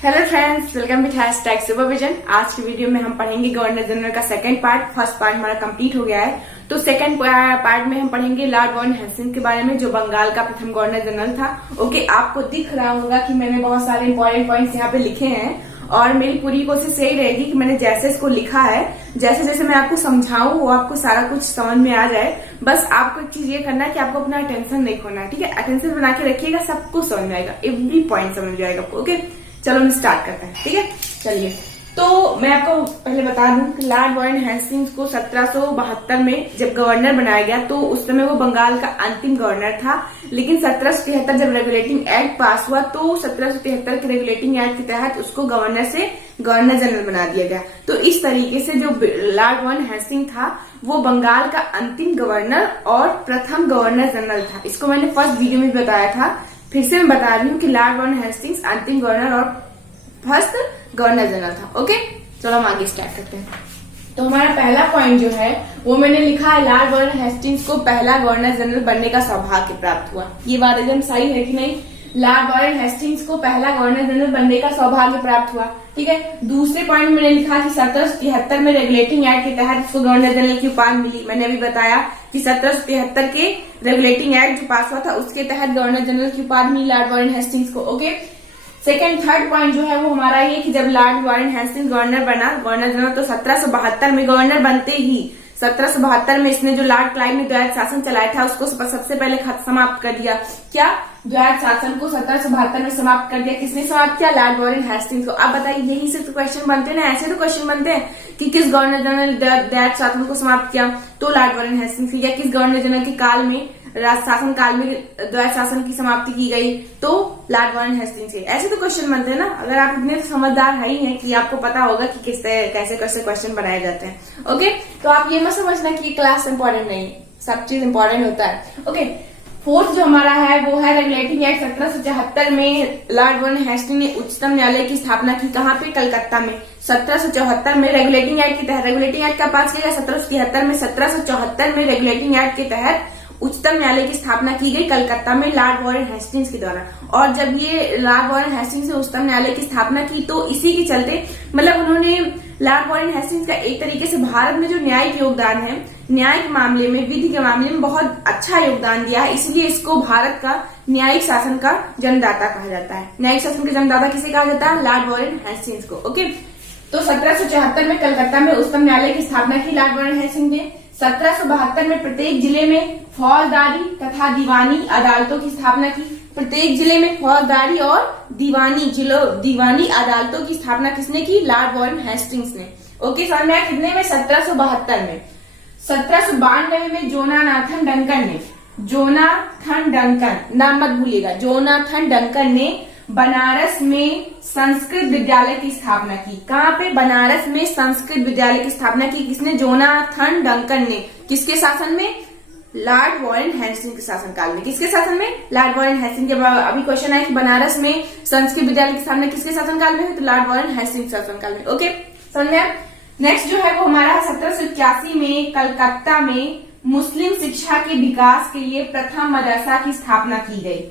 Hello friends, welcome to hashtag supervision. आज की video में हम पढ़ेंगे गवर्नर जनरल का सेकंड पार्ट। फर्स्ट पार्ट हमारा कंप्लीट हो गया है, तो सेकंड पार्ट में हम पढ़ेंगे लॉर्ड वारन हेस्टिंग्स के बारे में, जो बंगाल का प्रथम गवर्नर जनरल था। ओके, आपको दिख रहा होगा कि मैंने बहुत सारे इंपॉर्टेंट पॉइंट्स यहाँ पे लिखे हैं और मेरी पूरी कोशिश यही रहेगी कि मैंने जैसे इसको लिखा है, जैसे जैसे मैं आपको समझाऊं वो आपको सारा कुछ समझ में आ जाए। बस आपको एक चीज ये करना है कि आपको अपना अटेंशन नहीं खोना है, ठीक है। अटेंशन बना के रखिएगा, सब कुछ समझ में आएगा, एवरी पॉइंट समझ में आएगा। ओके, चलो हम स्टार्ट करते हैं, ठीक है। चलिए, तो मैं आपको पहले बता दूं कि लॉर्ड वारन हेस्टिंग्स को 1772 में जब गवर्नर बनाया गया, तो उस समय वो बंगाल का अंतिम गवर्नर था। लेकिन 1773 जब रेगुलेटिंग एक्ट पास हुआ, तो 1773 के रेगुलेटिंग एक्ट के तहत उसको गवर्नर से गवर्नर जनरल बना दिया गया। तो इस तरीके से जो लॉर्ड वारन हेस्टिंग था वो बंगाल का अंतिम गवर्नर और प्रथम गवर्नर जनरल था। इसको मैंने फर्स्ट वीडियो में बताया था, फिर से मैं बता रही हूँ कि लॉर्ड वारन हेस्टिंग्स अंतिम गवर्नर और फर्स्ट गवर्नर जनरल था। ओके, चलो हम आगे स्टार्ट करते हैं। तो हमारा पहला पॉइंट जो है वो मैंने लिखा है, लॉर्ड वारन हेस्टिंग्स को पहला गवर्नर जनरल बनने का सौभाग्य प्राप्त हुआ। ये बात एकदम सही है कि नहीं? लॉर्ड वारन हेस्टिंग्स को पहला गवर्नर जनरल बनने का सौभाग्य प्राप्त हुआ, ठीक है। दूसरे पॉइंट में मैंने लिखा कि 1773 में रेगुलेटिंग एक्ट के तहत उसको गवर्नर जनरल की उपाधि मिली। मैंने अभी बताया कि 1773 के रेगुलेटिंग एक्ट जो पास हुआ था उसके तहत गवर्नर जनरल की उपाधि मिली लॉर्ड वारन हेस्टिंग्स को। ओके, थर्ड पॉइंट जो है वो हमारा ये कि जब लॉर्ड वारन हेस्टिंग्स गवर्नर बना, गवर्नर जनरल, तो 1772 में गवर्नर बनते ही 1772 में इसने जो लॉर्ड क्लाइव ने द्वैध शासन चलाया था उसको सबसे पहले समाप्त कर दिया। क्या? द्वैध शासन को 1772 में समाप्त कर दिया। किसने समाप्त किया? लॉर्ड वारन हेस्टिंग्स को। अब बताइए, यही से तो क्वेश्चन बनते हैं ना, ऐसे तो क्वेश्चन बनते हैं कि किस गवर्नर जनरल द्वैध शासन को समाप्त किया, तो लॉर्ड वारन हेस्टिंग्स किया। किस गवर्नर जनरल के काल में, राज शासन काल में द्वैध शासन की समाप्ति की गई, तो लॉर्ड वारन हेस्टिंग्स के। ऐसे तो क्वेश्चन बनते हैं ना। अगर आप इतने समझदार है ही हैं कि आपको पता होगा कि कैसे कैसे क्वेश्चन बनाए जाते हैं। ओके, तो आप ये मत समझना कि क्लास इंपॉर्टेंट नहीं, सब चीज इंपॉर्टेंट होता है। ओके, फोर्थ जो हमारा है वो है रेगुलेटिंग एक्ट 1774 में लॉर्ड वारन हेस्टिंग्स ने उच्चतम न्यायालय की स्थापना की। कहाँ पे? कलकत्ता में। 1774 में रेगुलेटिंग एक्ट के तहत, रेगुलेटिंग एक्ट का पास किया 1773 में, 1774 में रेगुलेटिंग एक्ट के तहत उच्चतम न्यायालय की स्थापना की गई कलकत्ता में लॉर्ड वारन हेस्टिंग्स के द्वारा। और जब ये लॉर्ड वारन हेस्टिंग्स ने उच्चतम न्यायालय की स्थापना की, तो इसी के चलते मतलब उन्होंने लॉर्ड वारन हेस्टिंग्स का एक तरीके से भारत में जो न्यायिक योगदान है, न्याय के मामले में, विधि के मामले में बहुत अच्छा योगदान दिया है। इसलिए इसको भारत का न्यायिक शासन का जन्मदाता कहा जाता है। न्यायिक शासन का जन्मदाता किसे कहा जाता है? लॉर्ड वारन हेस्टिंग्स को। ओके, तो 1774 में कलकत्ता में उच्चतम न्यायालय की स्थापना की लॉर्ड वारन हेस्टिंग्स ने। 1772 में प्रत्येक जिले में फौजदारी तथा दीवानी अदालतों की स्थापना की। प्रत्येक जिले में फौजदारी और दीवानी अदालतों की स्थापना किसने की? लॉर्ड वारन हेस्टिंग्स ने। ओके, समझ आया? कितने में? 1772 में। 1792 में जोनाथन डंकन, नाम मत भूलिएगा, जोनाथन डंकन ने बनारस में संस्कृत विद्यालय की स्थापना की। कहाँ पे? बनारस में संस्कृत विद्यालय की स्थापना की। किसने? जोनाथन डंकन ने। किसके शासन में? लॉर्ड वारन हेस्टिंग्स के शासनकाल में। किसके शासन में? Lord Warren Hastings. जब अभी क्वेश्चन आया कि बनारस में संस्कृत विद्यालय की स्थापना किसके शासनकाल में है, तो लॉर्ड वारन हेस्टिंग्स शासनकाल में। ओके, समझ में? नेक्स्ट जो है वो हमारा 1781 में कलकत्ता में मुस्लिम शिक्षा के विकास के लिए प्रथम मदरसा की स्थापना की गई।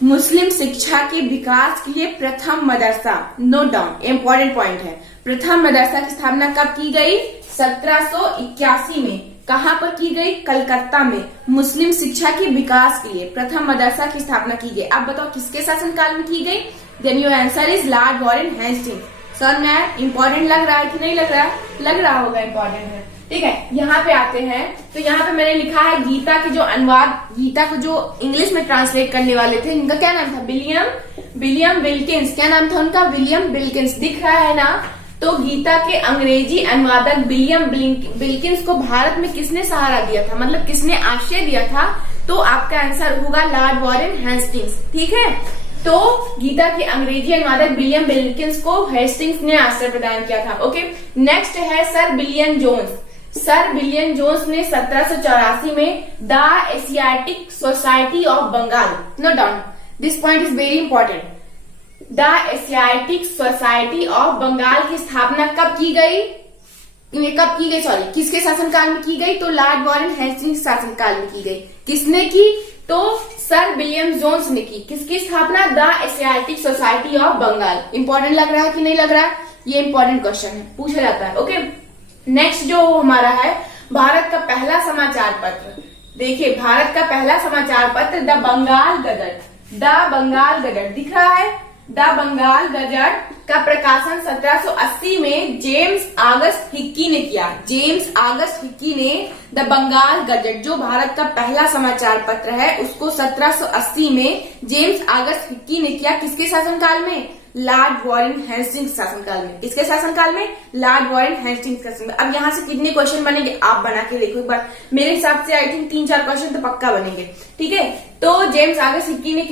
मुस्लिम शिक्षा के विकास के लिए प्रथम मदरसा, नोट डाउन, इंपॉर्टेंट पॉइंट है। प्रथम मदरसा की स्थापना कब की गई? 1781 में। कहाँ पर की गई? कलकत्ता में। मुस्लिम शिक्षा के विकास के लिए प्रथम मदरसा की स्थापना की गई। अब बताओ किसके शासनकाल में की गई? Then your answer is Lord Warren Hastings. Sir मैं इंपॉर्टेंट लग रहा है कि नहीं लग रहा है? लग रहा होगा इंपॉर्टेंट है, ठीक है। यहाँ पे आते हैं, तो यहाँ पे मैंने लिखा है गीता के जो अनुवाद, गीता को जो इंग्लिश में ट्रांसलेट करने वाले थे, इनका क्या नाम था? William Wilkins. क्या नाम था उनका? William Wilkins. दिख रहा है ना? तो गीता के अंग्रेजी अनुवादक विलियम विल्किंस को भारत में किसने सहारा दिया था, मतलब किसने आश्रय दिया था? तो आपका आंसर होगा लॉर्ड वारन हेस्टिंग्स, ठीक है। तो गीता के अंग्रेजी अनुवादक विलियम विल्किंस को हेस्टिंग्स ने आश्रय प्रदान किया था। ओके, नेक्स्ट है sir William Jones. Sir William Jones ने 1784 में the Asiatic Society of Bengal, note down, this point is very important. The Asiatic Society of Bengal की स्थापना कब की गई? किसके शासनकाल में की गई? तो लॉर्ड वारन हेस्टिंग्स शासनकाल में की गई। किसने की? तो सर विलियम जोन्स ने की। किसकी स्थापना? The Asiatic Society of Bengal. Important लग रहा है कि नहीं लग रहा है? ये इंपॉर्टेंट क्वेश्चन है, पूछा जाता है। ओके, नेक्स्ट जो हमारा है, भारत का पहला समाचार पत्र। देखिए, भारत का पहला समाचार पत्र the Bengal Gazette. The Bengal Gazette दिख रहा है? द बंगाल गजट का प्रकाशन 1780 में जेम्स ऑगस्ट हिक्की ने किया। जेम्स ऑगस्ट हिक्की ने द बंगाल गजट, जो भारत का पहला समाचार पत्र है, उसको 1780 में जेम्स ऑगस्ट हिक्की ने किया। किसके शासनकाल में? लॉर्ड वॉरेन हेस्टिंग्स शासनकाल में। किसके शासनकाल में? लॉर्ड वॉरेन हेस्टिंग्स शासन में। अब यहाँ से कितने क्वेश्चन बनेंगे आप बना के देखो एक बार। मेरे हिसाब से आई थिंक 3-4 क्वेश्चन तो पक्का बनेंगे। ठीक है, तो जेम्स ऑगस्ट हिक्की ने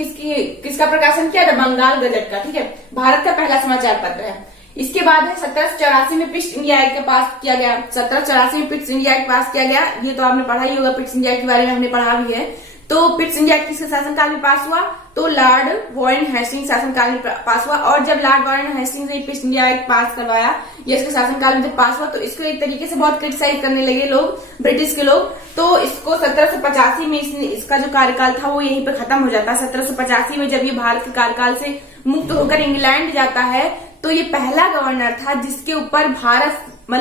किसका प्रकाशन किया? द बंगाल गजट का। ठीक है, भारत का पहला समाचार पत्र है। इसके बाद है 1784 में पिट्स इंडिया एक्ट पास किया गया। 1784 में पिट्स इंडिया एक्ट पास किया गया। ये तो आपने पढ़ा ही होगा, पिट्स इंडिया एक्ट के बारे में हमने पढ़ा भी है। तो पिट्स इंडिया एक्ट किसके शासनकाल में पास हुआ? तो लॉर्ड वॉरेन हेस्टिंग्स शासनकाल में पास हुआ। और जब लॉर्ड वॉरेन हेस्टिंग्स ने पिट्स इंडिया एक्ट पास करवाया, ये इसके शासनकाल में जब पास हुआ, तो इसको एक तरीके से बहुत क्रिटिसाइज करने लगे लोग, ब्रिटिश के लोग। तो इसको 1785 में इसका जो कार्यकाल था वो यहीं पे खत्म हो जाता है। 1785 में जब ये भारत के कार्यकाल से मुक्त होकर इंग्लैंड जाता है, तो ये पहला गवर्नर था जिसके ऊपर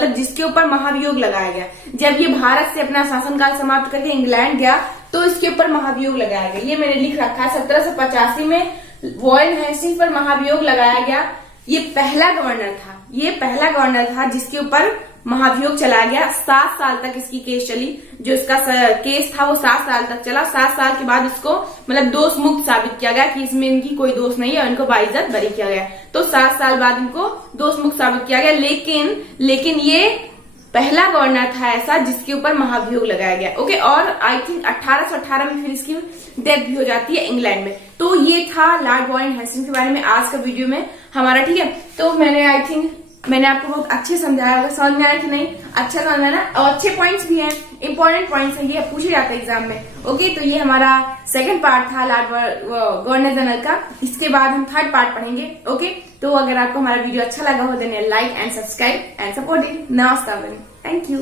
जिसके ऊपर महाभियोग लगाया गया। जब ये भारत से अपना शासनकाल समाप्त करके इंग्लैंड गया, तो इसके ऊपर महाभियोग लगाया गया। ये मैंने लिख रखा है, 1785 में वॉरेन हेस्टिंग्स पर महाभियोग लगाया गया। ये पहला गवर्नर था जिसके ऊपर महाभियोग चलाया गया। 7 साल तक इसकी केस चली। जो इसका केस था वो 7 साल तक चला। 7 साल के बाद इसको दोष मुक्त साबित किया गया कि इसमें इनकी कोई दोष नहीं है और इनको बाइज्जत बरी किया गया। तो 7 साल बाद इनको दोष मुक्त साबित किया गया। लेकिन ये पहला गवर्नर था ऐसा जिसके ऊपर महाभियोग लगाया गया। ओके, और आई थिंक 1818 में फिर इसकी डेथ भी हो जाती है इंग्लैंड में। तो ये था लॉर्ड वॉरेन हेस्टिंग्स के बारे में आज का वीडियो में हमारा। ठीक है, तो मैंने आपको बहुत अच्छे समझाया होगा। समझ में आया कि नहीं? अच्छा समझ आना, और अच्छे पॉइंट्स भी हैं, इंपॉर्टेंट पॉइंट्स हैं, ये पूछे जाते हैं एग्जाम में। ओके, तो ये हमारा सेकंड पार्ट था लॉर्ड गवर्नर जनरल का। इसके बाद हम थर्ड पार्ट पढ़ेंगे। ओके, तो अगर आपको हमारा वीडियो अच्छा लगा हो then like and subscribe and support it. नमस्कार, थैंक यू।